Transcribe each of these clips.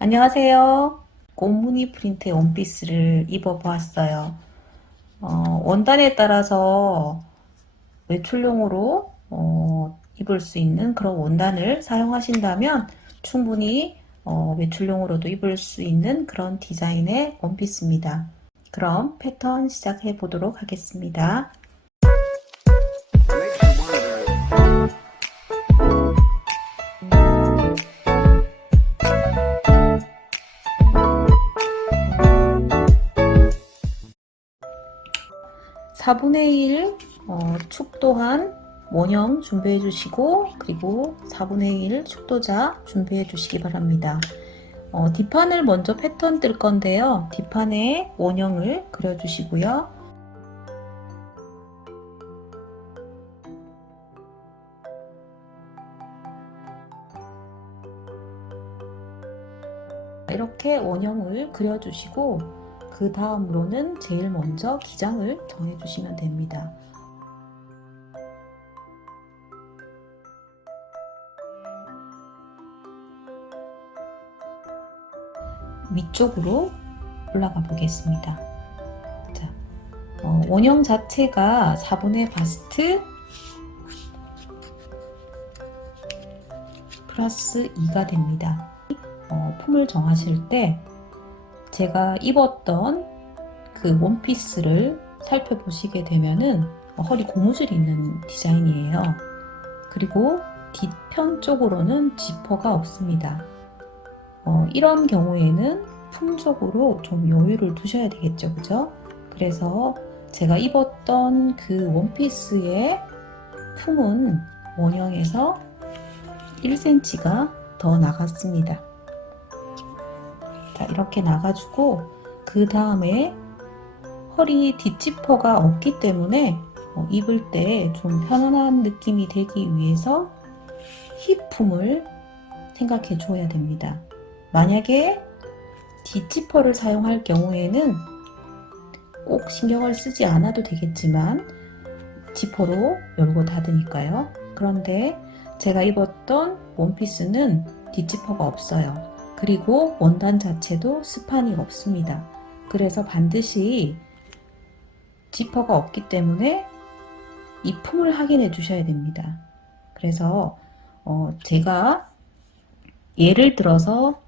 안녕하세요. 꽃무늬 프린트의 원피스를 입어보았어요. 원단에 따라서 외출용으로 입을 수 있는 그런 원단을 사용하신다면 충분히 외출용으로도 입을 수 있는 그런 디자인의 원피스입니다. 그럼 패턴 시작해 보도록 하겠습니다. (4분의 1) 축도한 원형 준비해 주시고, 그리고 (4분의 1) 축도자 준비해 주시기 바랍니다. 뒷판을 먼저 패턴 뜰 건데요. 뒷판에 원형을 그려 주시고요. 이렇게 원형을 그려 주시고, 그 다음으로는 제일 먼저 기장을 정해 주시면 됩니다. 위쪽으로 올라가 보겠습니다. 자, 원형 자체가 4분의 바스트 플러스 2가 됩니다. 품을 정하실 때 제가 입었던 그 원피스를 살펴보시게 되면은 허리 고무줄이 있는 디자인이에요. 그리고 뒷편 쪽으로는 지퍼가 없습니다. 이런 경우에는 품적으로 좀 여유를 두셔야 되겠죠, 그죠? 그래서 제가 입었던 그 원피스의 품은 원형에서 1cm가 더 나갔습니다. 자, 이렇게 나가지고 그 다음에 허리 뒷지퍼가 없기 때문에 입을 때 좀 편안한 느낌이 되기 위해서 힙품을 생각해 줘야 됩니다. 만약에 뒷지퍼를 사용할 경우에는 꼭 신경을 쓰지 않아도 되겠지만 지퍼로 열고 닫으니까요. 그런데 제가 입었던 원피스는 뒷지퍼가 없어요. 그리고 원단 자체도 스판이 없습니다. 그래서 반드시 지퍼가 없기 때문에 이 품을 확인해 주셔야 됩니다. 그래서 제가 예를 들어서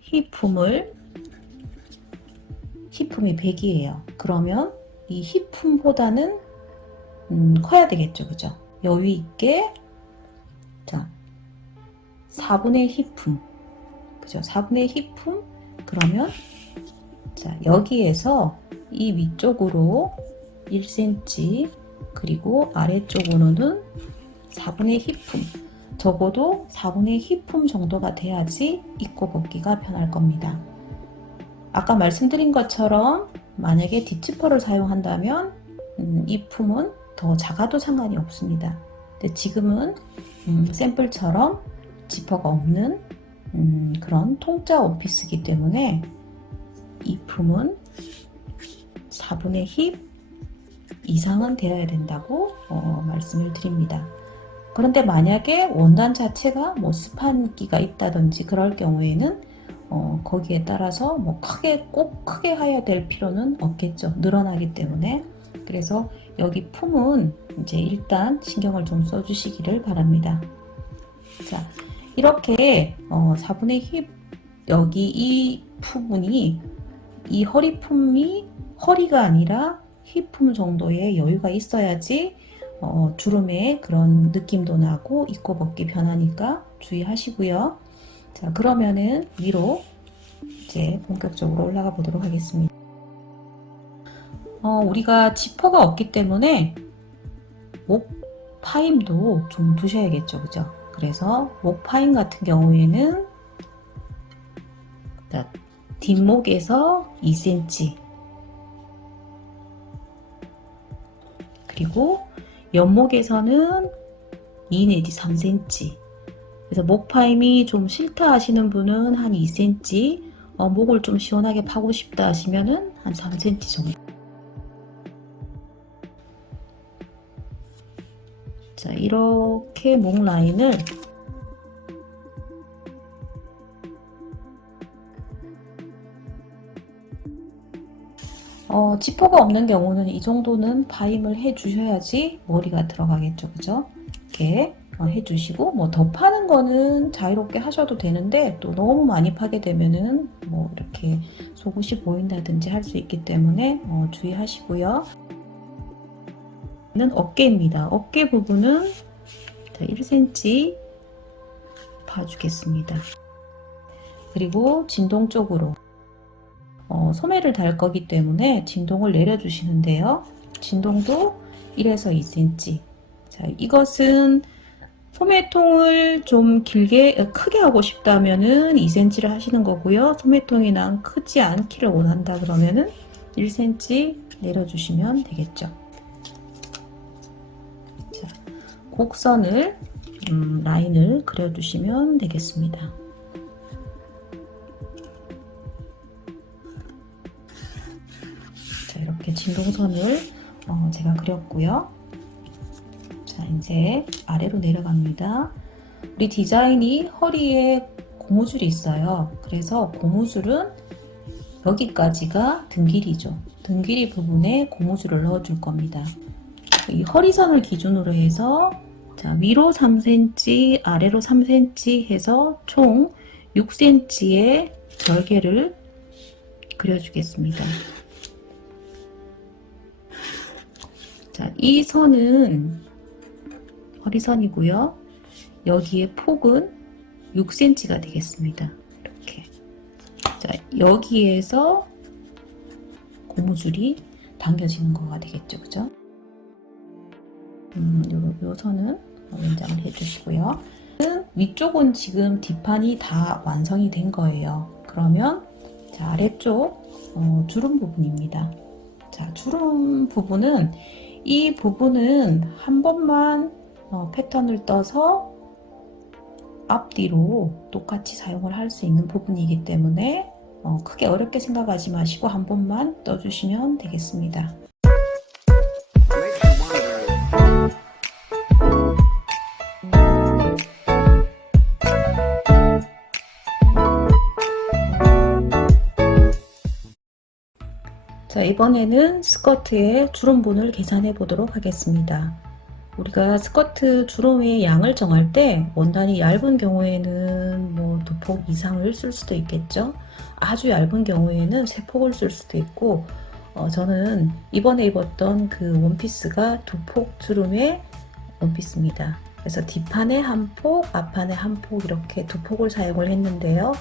힙품이 100이에요. 그러면 이 힙품보다는 커야 되겠죠, 그죠? 여유 있게, 자, 4분의 힙품, 그죠? 4분의 힙품. 그러면 자, 여기에서 이 위쪽으로 1cm, 그리고 아래쪽으로는 4분의 힙품, 적어도 4분의 힙품 정도가 돼야지 입고 벗기가 편할 겁니다. 아까 말씀드린 것처럼 만약에 뒷지퍼를 사용한다면 이 품은 더 작아도 상관이 없습니다. 근데 지금은 샘플처럼 지퍼가 없는 그런 통짜 원피스이기 때문에 이 품은 4분의 힙 이상은 되어야 된다고 말씀을 드립니다. 그런데 만약에 원단 자체가 뭐 스판기가 있다든지 그럴 경우에는 거기에 따라서 뭐 꼭 크게 해야 될 필요는 없겠죠. 늘어나기 때문에. 그래서 여기 품은 이제 일단 신경을 좀 써주시기를 바랍니다. 자, 이렇게 4분의 힙, 여기 이 부분이, 이 허리품이 허리가 아니라 힙품 정도의 여유가 있어야지 주름의 그런 느낌도 나고 입고 벗기 편하니까 주의하시고요. 자, 그러면은 위로 이제 본격적으로 올라가 보도록 하겠습니다. 우리가 지퍼가 없기 때문에 목 파임도 좀 두셔야겠죠, 그죠? 그래서 목 파임 같은 경우에는 뒷목에서 2cm, 그리고 옆목에서는 2 내지 3cm. 그래서 목 파임이 좀 싫다 하시는 분은 한 2cm, 목을 좀 시원하게 파고 싶다 하시면은 한 3cm 정도. 자, 이렇게 목 라인을 지퍼가 없는 경우는 이 정도는 파임을 해 주셔야지 머리가 들어가겠죠. 그죠? 이렇게 해 주시고, 뭐 더 파는 거는 자유롭게 하셔도 되는데, 또 너무 많이 파게 되면은 뭐 이렇게 속옷이 보인다든지 할 수 있기 때문에 주의하시고요. 는 어깨입니다. 어깨 부분은 1cm 파주겠습니다. 그리고 진동 쪽으로 소매를 달 거기 때문에 진동을 내려주시는데요. 진동도 1에서 2cm. 자, 이것은 소매통을 좀 크게 하고 싶다면은 2cm를 하시는 거고요. 소매통이 크지 않기를 원한다 그러면은 1cm 내려주시면 되겠죠. 자, 곡선을 라인을 그려주시면 되겠습니다. 자, 이렇게 진동선을 제가 그렸고요. 자, 이제 아래로 내려갑니다. 우리 디자인이 허리에 고무줄이 있어요. 그래서 고무줄은 여기까지가 등 길이죠. 등 길이 부분에 고무줄을 넣어줄 겁니다. 이 허리선을 기준으로 해서 자, 위로 3cm, 아래로 3cm 해서 총 6cm의 절개를 그려주겠습니다. 자, 이 선은 허리선이고요. 여기에 폭은 6cm가 되겠습니다. 이렇게. 자, 여기에서 고무줄이 당겨지는 거가 되겠죠. 그죠? 요 선은 연장을 해주시고요. 위쪽은 지금 뒷판이 다 완성이 된 거예요. 그러면 자, 아래쪽 주름 부분입니다. 자, 주름 부분은 이 부분은 한 번만 패턴을 떠서 앞뒤로 똑같이 사용을 할 수 있는 부분이기 때문에 크게 어렵게 생각하지 마시고 한 번만 떠주시면 되겠습니다. 자, 이번에는 스커트의 주름분을 계산해 보도록 하겠습니다. 우리가 스커트 주름의 양을 정할 때 원단이 얇은 경우에는 뭐 2폭 이상을 쓸 수도 있겠죠. 아주 얇은 경우에는 3폭을 쓸 수도 있고 저는 이번에 입었던 그 원피스가 2폭 주름의 원피스입니다. 그래서 뒷판에 한 폭, 앞판에 한 폭 이렇게 2폭을 사용을 했는데요.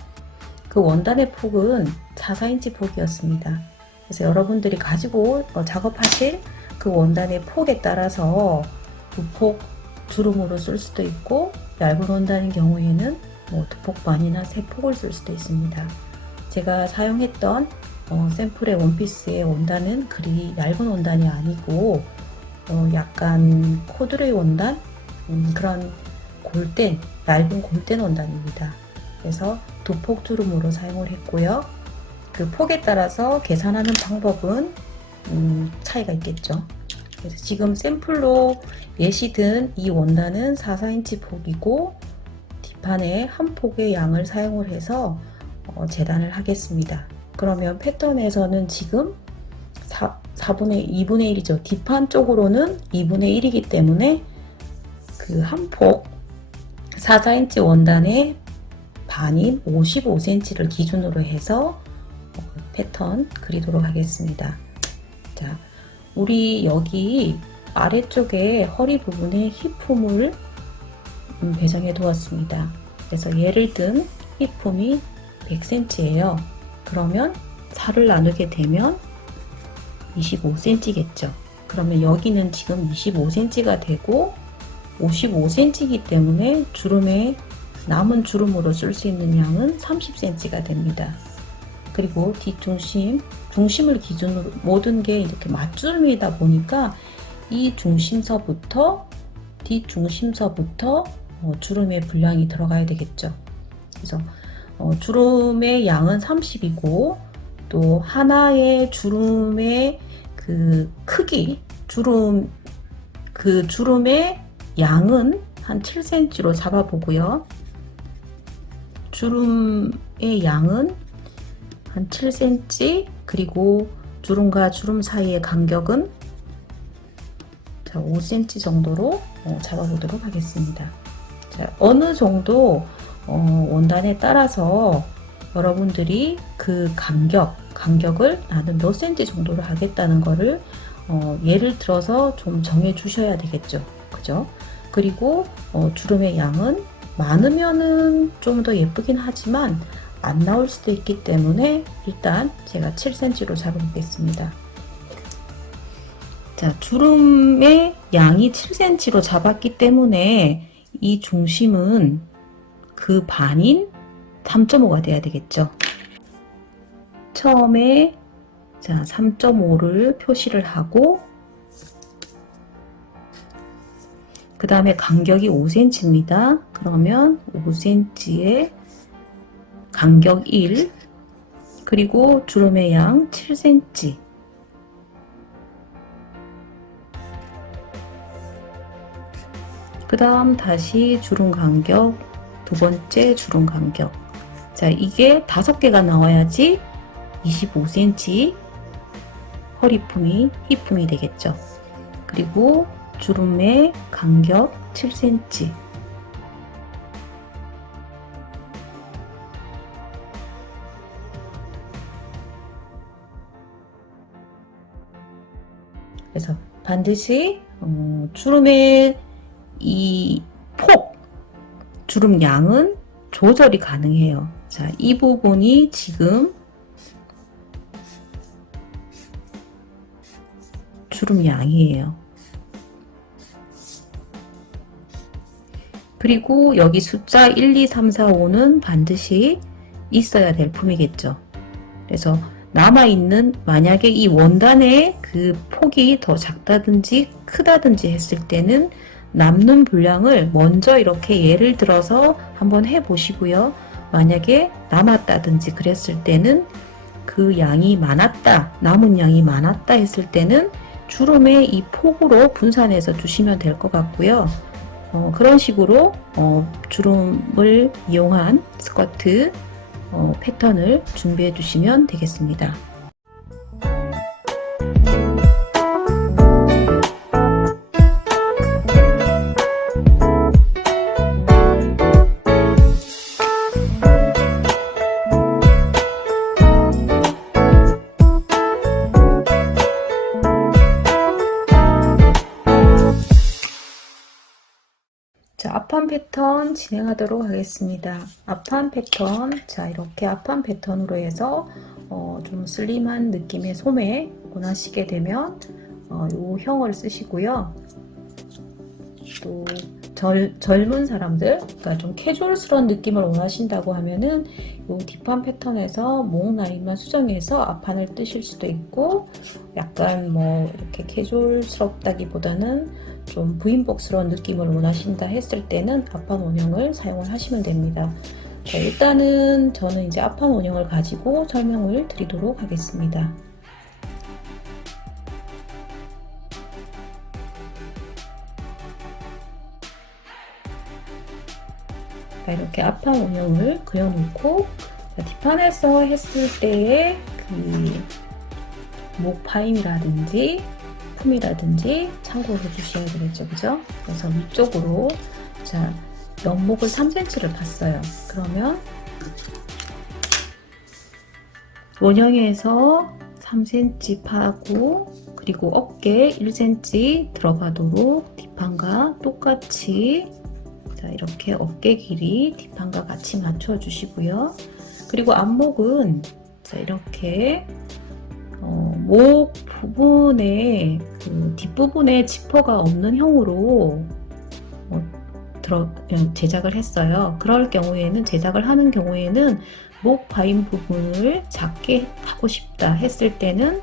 그 원단의 폭은 4cm 폭이었습니다. 그래서 여러분들이 가지고 작업하실 그 원단의 폭에 따라서 2폭 주름으로 쓸 수도 있고 얇은 원단인 경우에는 뭐 2폭 반이나 3폭을 쓸 수도 있습니다. 제가 사용했던 샘플의 원피스의 원단은 그리 얇은 원단이 아니고 약간 코드레이 원단 그런 얇은 골된 원단입니다. 그래서 2폭 주름으로 사용을 했고요. 그 폭에 따라서 계산하는 방법은 차이가 있겠죠. 그래서 지금 샘플로 예시든 이 원단은 4cm 폭이고 뒷판에 한 폭의 양을 사용을 해서 재단을 하겠습니다. 그러면 패턴에서는 지금 2분의 1이죠. 뒷판 쪽으로는 2분의 1이기 때문에 그 한 폭 4cm 원단의 반인 55cm를 기준으로 해서 패턴 그리도록 하겠습니다. 자, 우리 여기 아래쪽에 허리 부분에 힙품을 배정해 두었습니다. 그래서 예를 든 힙품이 100cm예요. 그러면 4를 나누게 되면 25cm겠죠. 그러면 여기는 지금 25cm가 되고 55cm이기 때문에 주름에 남은 주름으로 쓸 수 있는 양은 30cm가 됩니다. 그리고 중심을 기준으로 모든 게 이렇게 맞주름이다 보니까 이 중심서부터 뒷중심서부터 주름의 분량이 들어가야 되겠죠. 그래서 주름의 양은 30이고 또 하나의 주름의 그 크기, 주름의 양은 한 7cm로 잡아보고요. 주름의 양은 한 7cm, 그리고 주름과 주름 사이의 간격은 5cm 정도로 잡아보도록 하겠습니다. 자, 어느 정도 원단에 따라서 여러분들이 그 간격을 나는 몇 cm 정도로 하겠다는 거를 예를 들어서 좀 정해 주셔야 되겠죠. 그죠? 그리고 주름의 양은 많으면은 좀 더 예쁘긴 하지만 안 나올 수도 있기 때문에 일단 제가 7cm로 잡아보겠습니다. 자, 주름의 양이 7cm로 잡았기 때문에 이 중심은 그 반인 3.5가 돼야 되겠죠. 처음에 자 3.5를 표시를 하고, 그 다음에 간격이 5cm입니다. 그러면 5cm에 간격 1, 그리고 주름의 양 7cm, 그 다음 다시 주름 간격, 두 번째 주름 간격. 자, 이게 5개가 나와야지 25cm 허리품이, 힙품이 되겠죠. 그리고 주름의 간격 7cm, 그래서 반드시 주름의 이 폭, 주름 양은 조절이 가능해요. 자, 이 부분이 지금 주름 양이에요. 그리고 여기 숫자 1, 2, 3, 4, 5는 반드시 있어야 될 품이겠죠. 그래서 남아있는, 만약에 이 원단의 그 폭이 더 작다든지 크다든지 했을 때는 남는 분량을 먼저 이렇게 예를 들어서 한번 해 보시고요. 만약에 남았다든지 그랬을 때는 그 양이 많았다, 남은 양이 많았다 했을 때는 주름의 이 폭으로 분산해서 주시면 될 것 같고요. 그런 식으로 주름을 이용한 스커트 패턴을 준비해 주시면 되겠습니다. 자, 앞판 패턴 진행하도록 하겠습니다. 앞판 패턴, 자, 이렇게 앞판 패턴으로 해서 좀 슬림한 느낌의 소매 원하시게 되면 요 형을 쓰시고요. 또 젊은 사람들, 그러니까 좀 캐주얼스러운 느낌을 원하신다고 하면은 요 뒷판 패턴에서 목 라인만 수정해서 앞판을 뜨실 수도 있고, 약간 뭐 이렇게 캐주얼스럽다기보다는 좀 부인복스러운 느낌을 원하신다 했을 때는 앞판 원형을 사용을 하시면 됩니다. 자, 일단은 저는 이제 앞판 원형을 가지고 설명을 드리도록 하겠습니다. 자, 이렇게 앞판 원형을 그려놓고, 자, 뒷판에서 했을 때의 그 목 파임이라든지 품이라든지 참고해 주셔야 되겠죠, 그죠? 그래서 위쪽으로, 자, 옆목을 3cm를 봤어요. 그러면 원형에서 3cm 파고, 그리고 어깨 1cm 들어가도록 뒷판과 똑같이, 자, 이렇게 어깨 길이 뒷판과 같이 맞춰 주시고요. 그리고 앞목은, 자, 이렇게 목 부분에 그 뒷부분에 지퍼가 없는 형으로 제작을 했어요. 그럴 경우에는, 제작을 하는 경우에는 목 바인 부분을 작게 하고 싶다 했을 때는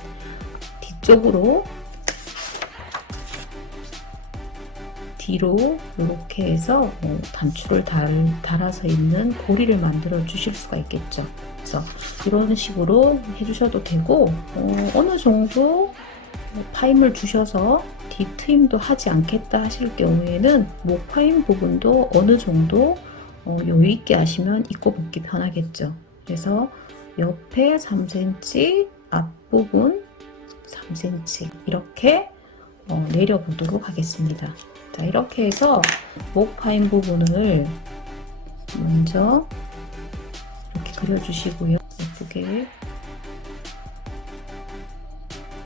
뒤로 이렇게 해서 단추를 달아서 있는 고리를 만들어 주실 수가 있겠죠. 그래서 이런 식으로 해주셔도 되고, 어느 정도 파임을 주셔서 뒤트임도 하지 않겠다 하실 경우에는 목 파임 부분도 어느 정도 여유 있게 하시면 입고 벗기 편하겠죠. 그래서 옆에 3cm, 앞부분 3cm 이렇게 내려보도록 하겠습니다. 자, 이렇게 해서 목 파임 부분을 먼저 이렇게 그려주시고요. 예쁘게.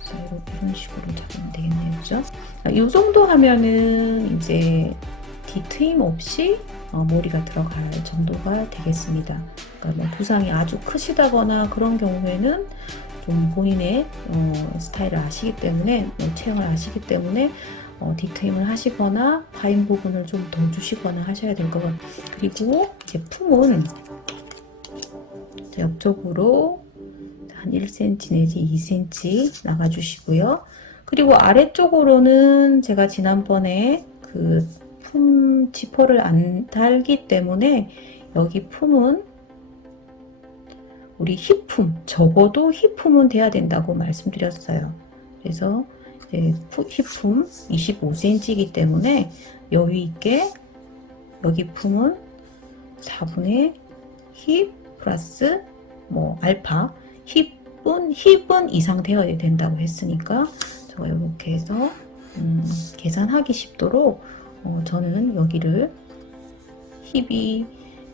자, 이런 식으로 잡으면 되겠네요. 그죠? 자, 이 정도 하면은 이제 뒤트임 없이 머리가 들어갈 정도가 되겠습니다. 그러니까 뭐 두상이 아주 크시다거나 그런 경우에는 좀 본인의 스타일을 아시기 때문에, 체형을 아시기 때문에 뒤트임을 하시거나 파인 부분을 좀 더 주시거나 하셔야 될 것 같아요. 그리고 이제 품은 옆쪽으로 한 1cm 내지 2cm 나가주시고요. 그리고 아래쪽으로는 제가 지난번에 그 품 지퍼를 안 달기 때문에 여기 품은 우리 힙품, 적어도 힙품은 돼야 된다고 말씀드렸어요. 그래서 이제 힙품 25cm이기 때문에 여유 있게 여기 품은 4분의 힙 플러스 뭐 알파, 힙은 이상 되어야 된다고 했으니까 제가 이렇게 해서 계산하기 쉽도록 저는 여기를 힙이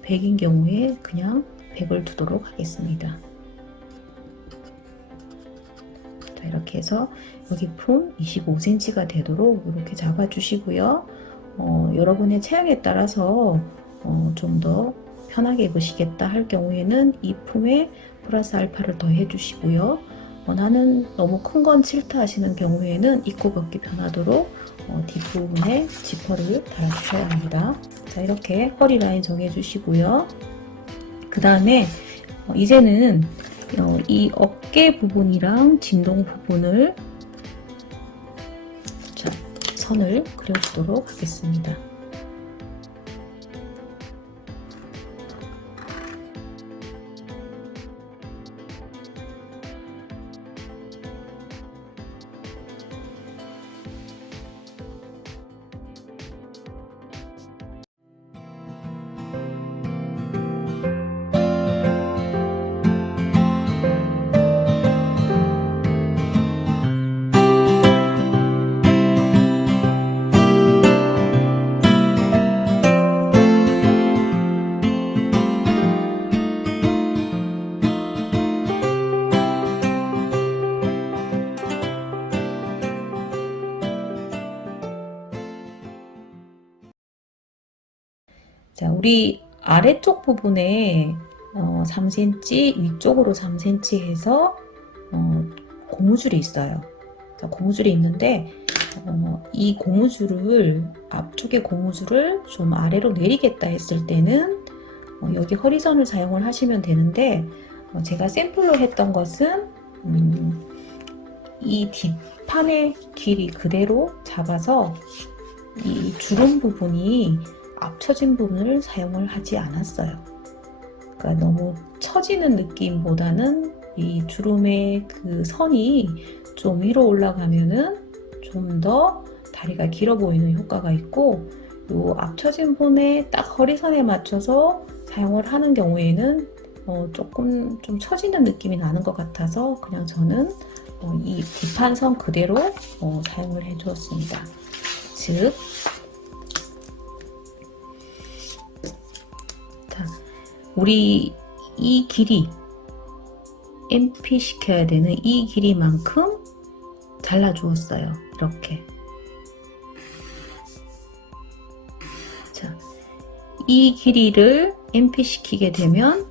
100인 경우에 그냥 100을 두도록 하겠습니다. 자, 이렇게 해서 여기 품 25cm가 되도록 이렇게 잡아주시고요. 여러분의 체형에 따라서 좀 더 편하게 입으시겠다 할 경우에는 이 품에 플러스 알파를 더 해주시고요. 나는 너무 큰 건 싫다 하시는 경우에는 입고 벗기 편하도록 뒷부분에 지퍼를 달아주셔야 합니다. 자, 이렇게 허리 라인 정해주시고요. 그 다음에 이제는 이 어깨 부분이랑 진동 부분을 자, 선을 그려주도록 하겠습니다. 자, 우리 아래쪽 부분에 3cm, 위쪽으로 3cm 해서 고무줄이 있어요. 자, 고무줄이 있는데 이 고무줄을 앞쪽에 고무줄을 좀 아래로 내리겠다 했을 때는 여기 허리선을 사용을 하시면 되는데 제가 샘플로 했던 것은 이 뒷판의 길이 그대로 잡아서 이 주름 부분이 앞처진 부분을 사용을 하지 않았어요. 그러니까 너무 처지는 느낌보다는 이 주름의 그 선이 좀 위로 올라가면은 좀 더 다리가 길어 보이는 효과가 있고, 요 앞처진 부분에 딱 허리선에 맞춰서 사용을 하는 경우에는 조금 좀 처지는 느낌이 나는 것 같아서 그냥 저는 이 뒷판선 그대로 사용을 해 주었습니다. 즉 우리 이 길이 MP 시켜야 되는 이 길이만큼 잘라 주었어요. 이렇게. 자, 이 길이를 MP 시키게 되면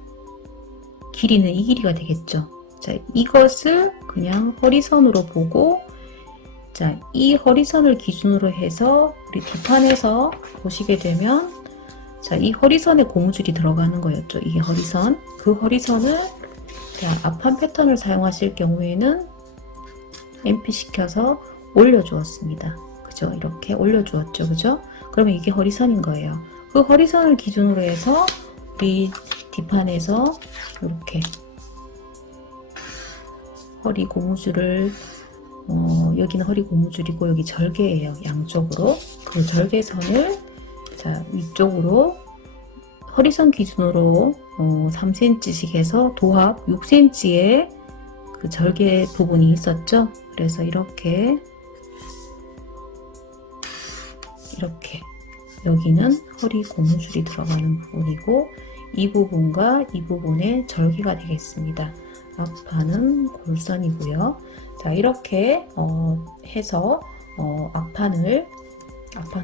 길이는 이 길이가 되겠죠. 자, 이것을 그냥 허리선으로 보고, 자, 이 허리선을 기준으로 해서 우리 뒷판에서 보시게 되면, 자, 이 허리선에 고무줄이 들어가는 거였죠. 이게 허리선. 그 허리선을 자, 앞판 패턴을 사용하실 경우에는 MP 시켜서 올려주었습니다. 그죠? 이렇게 올려주었죠. 그죠? 그러면 이게 허리선인 거예요. 그 허리선을 기준으로 해서 우리 뒷판에서 이렇게 허리 고무줄을 여기는 허리 고무줄이고 여기 절개예요. 양쪽으로 그 절개선을 자 위쪽으로 허리선 기준으로 3cm씩 해서 도합 6cm의 그 절개 부분이 있었죠. 그래서 이렇게 여기는 허리 고무줄이 들어가는 부분이고 이 부분과 이 부분의 절개가 되겠습니다. 앞판은 골선이고요. 자 이렇게 해서 앞판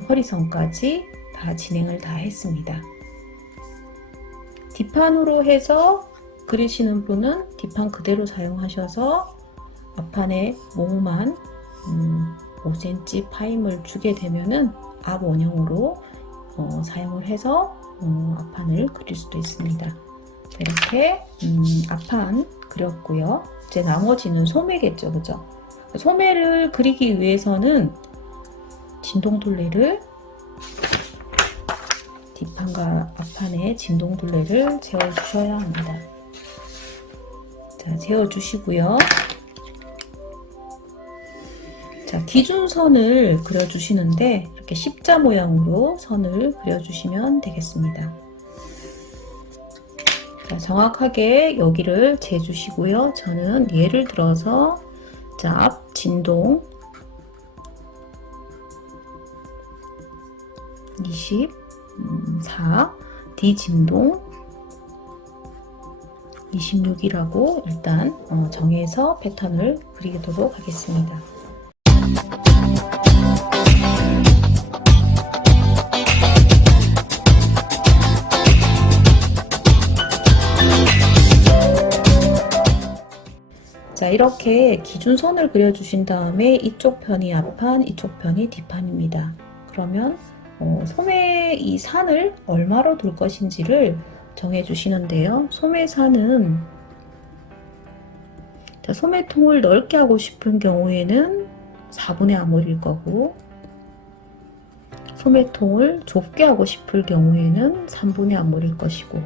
허리선까지 다 진행을 다 했습니다. 뒷판으로 해서 그리시는 분은 뒷판 그대로 사용하셔서 앞판에 몸만 5cm 파임을 주게 되면은 앞 원형으로 사용을 해서 앞판을 그릴 수도 있습니다. 이렇게 앞판 그렸고요. 이제 나머지는 소매겠죠, 그죠? 소매를 그리기 위해서는 진동둘레를 뒷판과 앞판에 진동둘레를 재워주셔야 합니다. 자, 재워주시고요. 자, 기준선을 그려주시는데 이렇게 십자 모양으로 선을 그려주시면 되겠습니다. 자, 정확하게 여기를 재주시고요. 저는 예를 들어서 자, 앞 진동 24, 뒤 진동 26이라고 일단 정해서 패턴을 그리도록 하겠습니다. 자, 이렇게 기준선을 그려주신 다음에 이쪽 편이 앞판, 이쪽 편이 뒷판입니다. 그러면 소매 이 산을 얼마로 둘 것인지를 정해주시는데요. 소매산은 자, 소매통을 넓게 하고 싶은 경우에는 4분의 아몰일 거고 소매통을 좁게 하고 싶을 경우에는 3분의 아몰일 것이고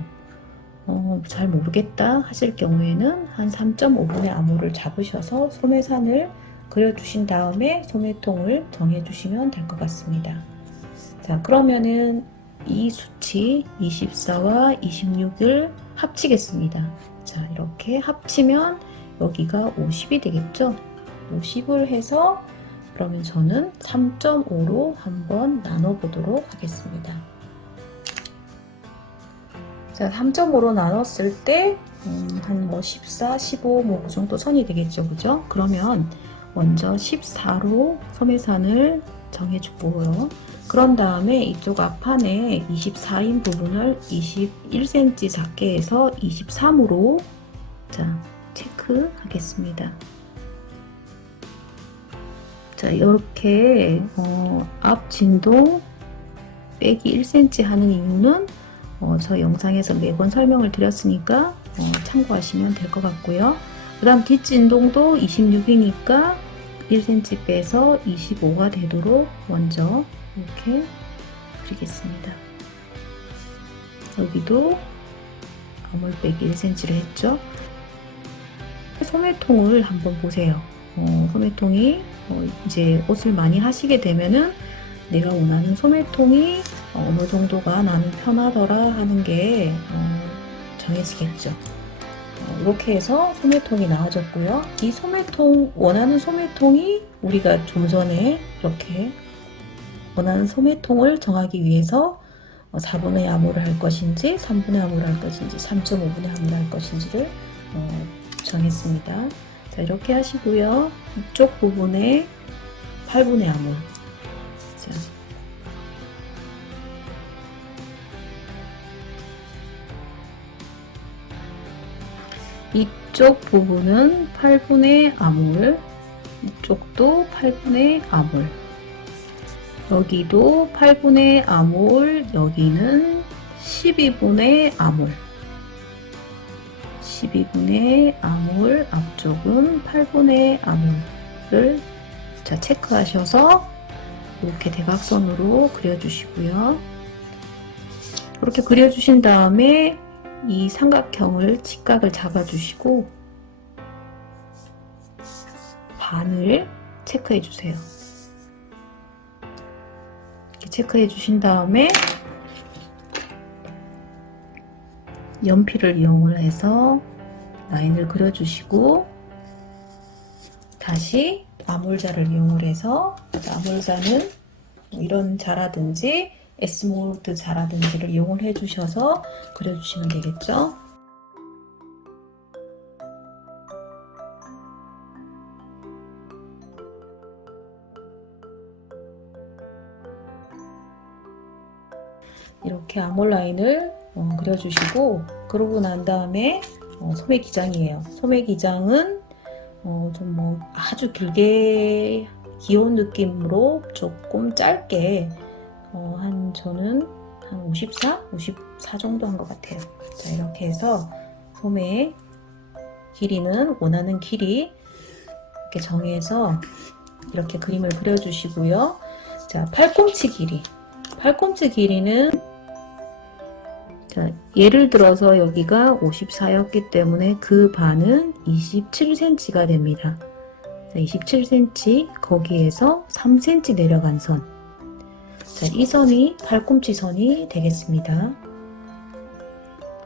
잘 모르겠다 하실 경우에는 한 3.5분의 아몰을 잡으셔서 소매산을 그려주신 다음에 소매통을 정해주시면 될 것 같습니다. 자, 그러면은 이 수치 24와 26을 합치겠습니다. 자, 이렇게 합치면 여기가 50이 되겠죠? 50을 해서 그러면 저는 3.5로 한번 나눠보도록 하겠습니다. 자, 3.5로 나눴을 때 한 뭐 14, 15 뭐 그 정도 선이 되겠죠, 그죠? 그러면 먼저 14로 소매산을 정해주고요. 그런 다음에 이쪽 앞판에 24인 부분을 21cm 작게 해서 23으로 자, 체크하겠습니다. 자, 이렇게 앞 진동 빼기 1cm 하는 이유는 저 영상에서 매번 설명을 드렸으니까 참고하시면 될 것 같고요. 그 다음 뒷진동도 26이니까 1cm 빼서 25가 되도록 먼저 이렇게 그리겠습니다. 여기도 아몰 빼기 1cm를 했죠. 소매통을 한번 보세요. 소매통이 이제 옷을 많이 하시게 되면은 내가 원하는 소매통이 어느 정도가 나는 편하더라 하는 게 정해지겠죠. 이렇게 해서 소매통이 나와졌고요. 이 소매통, 원하는 소매통이 우리가 좀 전에 이렇게 원하는 소매통을 정하기 위해서 4분의 암호를 할 것인지 3분의 암호를 할 것인지 3.5분의 암호를 할 것인지를 정했습니다. 자, 이렇게 하시고요. 이쪽 부분에 8분의 암호 자, 이쪽 부분은 8분의 아몰, 이쪽도 8분의 아몰, 여기도 8분의 아몰, 여기는 12분의 아몰, 12분의 아몰, 앞쪽은 8분의 아몰을 자, 체크하셔서 이렇게 대각선으로 그려주시고요. 이렇게 그려주신 다음에 이 삼각형을 직각을 잡아주시고 반을 체크해 주세요. 이렇게 체크해 주신 다음에 연필을 이용을 해서 라인을 그려주시고 다시 아몰자를 이용을 해서 아몰자는 이런 자라든지 S몰드 자라든지를 이용을 해주셔서 그려주시면 되겠죠. 이렇게 아몰 라인을 그려주시고 그러고 난 다음에 소매 기장이에요. 소매 기장은 좀 뭐 아주 길게 귀여운 느낌으로 조금 짧게 저는 한 54 정도 한 것 같아요. 자, 이렇게 해서 소매 길이는 원하는 길이 이렇게 정해서 이렇게 그림을 그려주시고요. 자, 팔꿈치 길이는 자, 예를 들어서 여기가 54였기 때문에 그 반은 27cm가 됩니다. 자, 27cm 거기에서 3cm 내려간 선. 자, 이 선이 팔꿈치 선이 되겠습니다.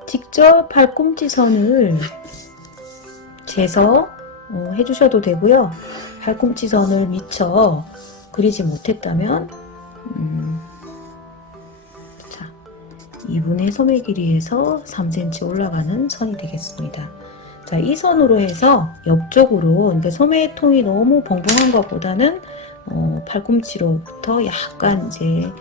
직접 팔꿈치 선을 재서 해주셔도 되고요. 팔꿈치 선을 미처 그리지 못했다면 2분의 소매 길이에서 3cm 올라가는 선이 되겠습니다. 자, 이 선으로 해서 옆쪽으로, 그러니까 소매통이 너무 벙벙한 것보다는 팔꿈치로부터 약간 이제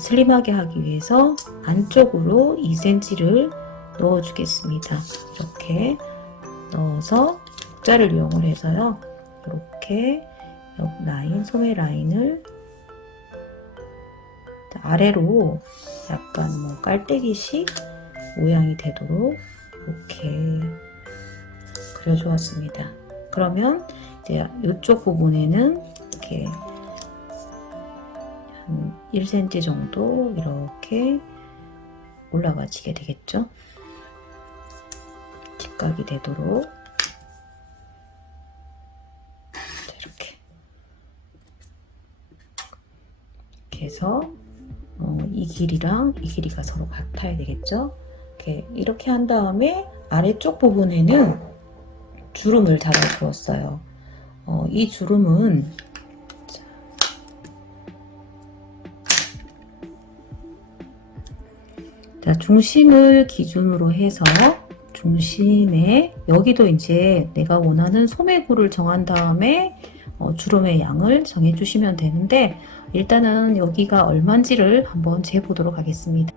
슬림하게 하기 위해서 안쪽으로 2cm를 넣어 주겠습니다. 이렇게 넣어서 국자를 이용을 해서요. 이렇게 옆 라인, 소매 라인을 아래로 약간 뭐 깔때기식 모양이 되도록 이렇게 그려주었습니다. 그러면 이제 이쪽 부분에는 이렇게 한 1cm 정도 이렇게 올라가지게 되겠죠. 직각이 되도록 이렇게 해서 이 길이랑 이 길이가 서로 같아야 되겠죠. 이렇게 한 다음에 아래쪽 부분에는 주름을 달아 주었어요. 이 주름은 자, 중심을 기준으로 해서 중심에 여기도 이제 내가 원하는 소매구를 정한 다음에 주름의 양을 정해 주시면 되는데 일단은 여기가 얼마인지를 한번 재보도록 하겠습니다.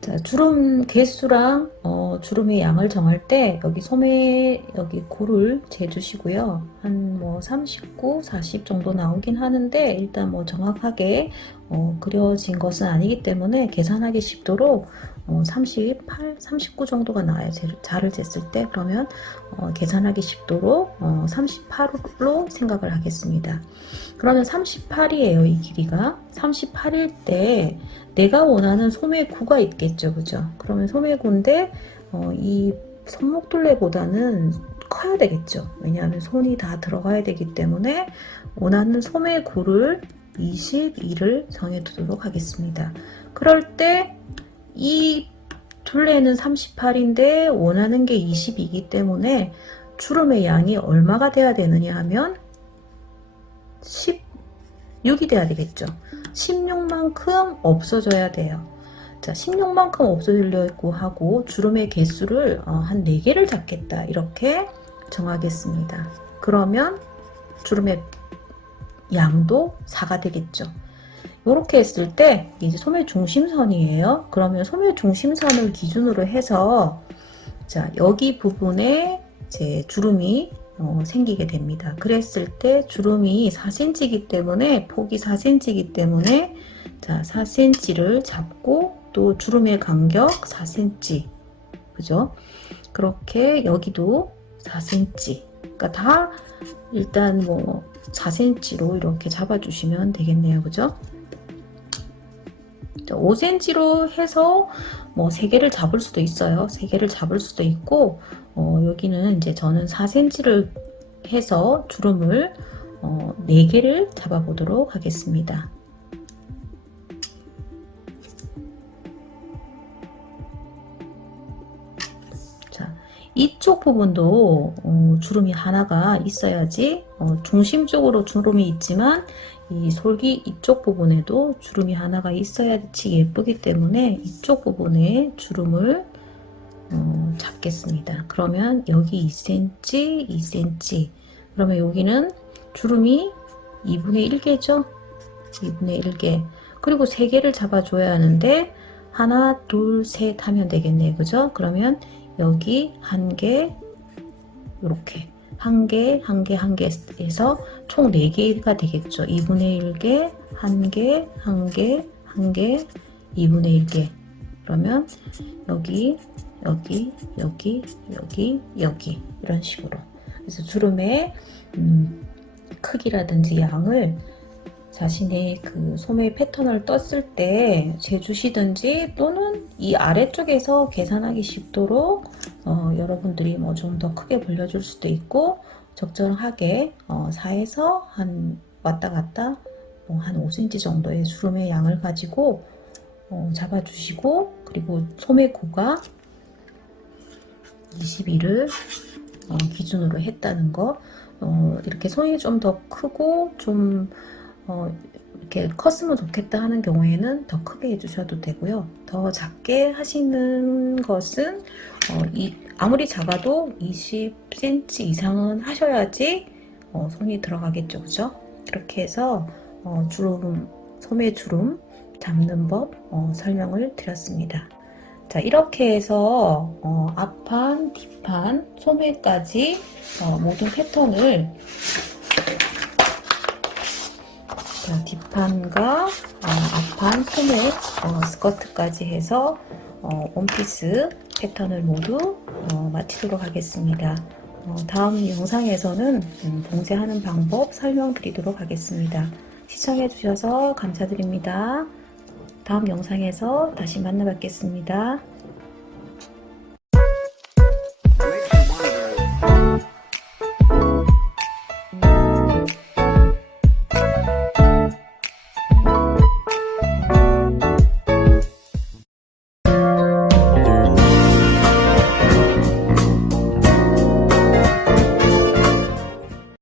자, 주름 개수랑 주름의 양을 정할 때 여기 소매 여기 고를 재주시고요. 한 뭐 39, 40 정도 나오긴 하는데 일단 뭐 정확하게 그려진 것은 아니기 때문에 계산하기 쉽도록 38, 39 정도가 나와요. 자를 쟀을 때. 그러면 계산하기 쉽도록 38로 생각을 하겠습니다. 그러면 38이에요. 이 길이가 38일 때 내가 원하는 소매구가 있겠죠, 그죠? 그러면 소매구인데 이 손목둘레보다는 커야 되겠죠. 왜냐하면 손이 다 들어가야 되기 때문에 원하는 소매구를 22를 정해두도록 하겠습니다. 그럴 때 이 둘레는 38인데 원하는 게 22이기 때문에 주름의 양이 얼마가 돼야 되느냐 하면 16이 돼야 되겠죠. 16만큼 없어져야 돼요. 자, 16만큼 없어지려고 하고 주름의 개수를 한 4개를 잡겠다 이렇게 정하겠습니다. 그러면 주름의 양도 4가 되겠죠. 이렇게 했을 때 이제 소매 중심선이에요. 그러면 소매 중심선을 기준으로 해서 자, 여기 부분에 이제 주름이 생기게 됩니다. 그랬을 때 주름이 4cm이기 때문에 폭이 4cm이기 때문에 자, 4cm를 잡고 또 주름의 간격 4cm 그죠? 그렇게 여기도 4cm 그러니까 다 일단 뭐 4cm로 이렇게 잡아주시면 되겠네요. 그죠? 5cm로 해서 뭐 3개를 잡을 수도 있어요. 3개를 잡을 수도 있고, 여기는 이제 저는 4cm를 해서 주름을 4개를 잡아 보도록 하겠습니다. 자, 이쪽 부분도 주름이 하나가 있어야지, 중심적으로 주름이 있지만 이 솔기 이쪽 부분에도 주름이 하나가 있어야지 예쁘기 때문에 이쪽 부분에 주름을 잡겠습니다. 그러면 여기 2cm, 2cm. 그러면 여기는 주름이 2분의 1개죠. 2분의 1개. 그리고 3개를 잡아줘야 하는데 하나, 둘, 셋 하면 되겠네요. 그죠? 그러면 여기 1개, 이렇게 1개, 1개, 1개 해서 총 4개가 되겠죠. 2분의 1개, 1개, 1개, 1개, 2분의 1개. 그러면 여기, 여기, 여기, 여기, 여기 이런 식으로. 그래서 주름의 크기라든지 양을 자신의 그 소매 패턴을 떴을 때 재주시든지 또는 이 아래쪽에서 계산하기 쉽도록 여러분들이 뭐 좀 더 크게 벌려줄 수도 있고 적절하게 4에서 한 왔다 갔다 한 5cm 정도의 주름의 양을 가지고 잡아주시고, 그리고 소매고가 21을 기준으로 했다는 거, 이렇게 손이 좀 더 크고 좀 이렇게 컸으면 좋겠다 하는 경우에는 더 크게 해주셔도 되고요. 더 작게 하시는 것은 아무리 작아도 20cm 이상은 하셔야지 손이 들어가겠죠. 그죠? 그렇게 해서 주름, 소매 주름 잡는 법 설명을 드렸습니다. 자, 이렇게 해서 앞판, 뒷판, 소매까지 모든 패턴을 뒷판과 앞판, 소매, 스커트까지 해서 원피스 패턴을 모두 마치도록 하겠습니다. 다음 영상에서는 봉제하는 방법 설명드리도록 하겠습니다. 시청해주셔서 감사드립니다. 다음 영상에서 다시 만나 뵙겠습니다.